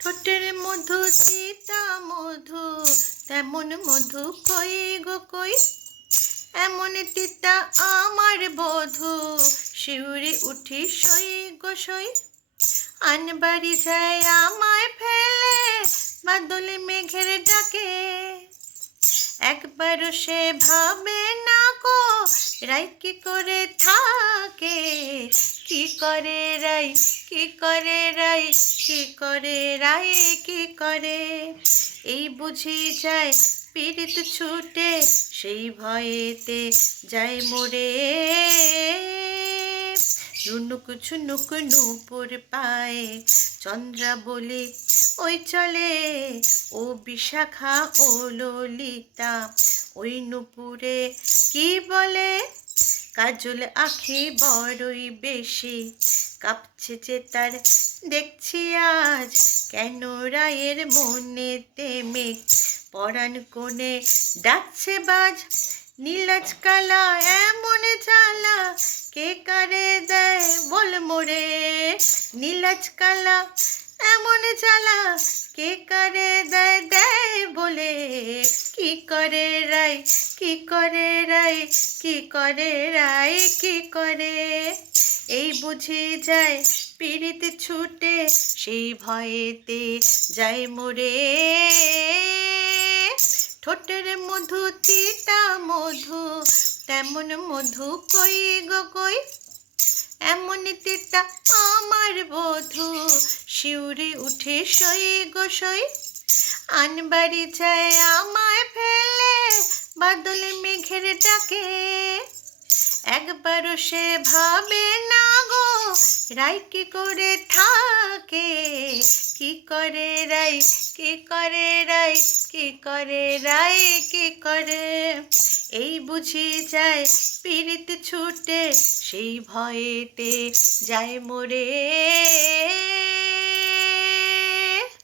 ঠোঁটের মধু চিতা মধু, তেমন মধু কই গো কই। এমন তিতা আমার বধূ, শিউরে উঠি সই গো সই। আনবাড়ি যায় আমায় ফেলে, বাদলে মেঘের ডাকে। একবারও সে ভাবে না গো, রাই কি করে থাকে। কি করে রাই, কি করে রাই, কি করে রাই, কি করে। এই বুঝি যায় পীড়িত ছুটে, সেই ভয়েতে যায় মরে। ঝুনুক ঝুনুক নূপুর পায়ে চন্দ্রাবলী ওই চলে। ও বিশাখা ও ললিতা ওই নূপুরে কি বলে। কাজল আঁখি বড়ই বেশি কাঁপছে যে তার দেখছি আজ। কেন রায়ের মনেতে মেঘ পরাণ কোণে ডাকছে বাজ। নীলাজ কালা এমন জ্বালা, কে কারে দেয় বল মোরে। নীলাজ কালা এমন জ্বালা, কে কারে দেয় দেয় বলে। কি করে রাই, কি করে রাই, কি করে রাই, কি করে। এই বুঝি যায় পীড়িত ছুটে, সেই ভয়েতে যায় মরে। ঠোঁটের মধু তিতা মধু, তেমন মধু কই গো কই। এমন তিতা আমার বধূ, শিউরে উঠে সই গো সই। আনবাড়ি যায় আমায় ফেলে, বাদলে মেঘের ডাকে। একবারও সে ভাবে না গো, রাই কি করে থাকে। কি করে রাই, কি করে রাই, কি করে রাই, কি করে। এই বুঝি যায় পীড়িত ছুটে, সেই ভয়েতে যায় মরে।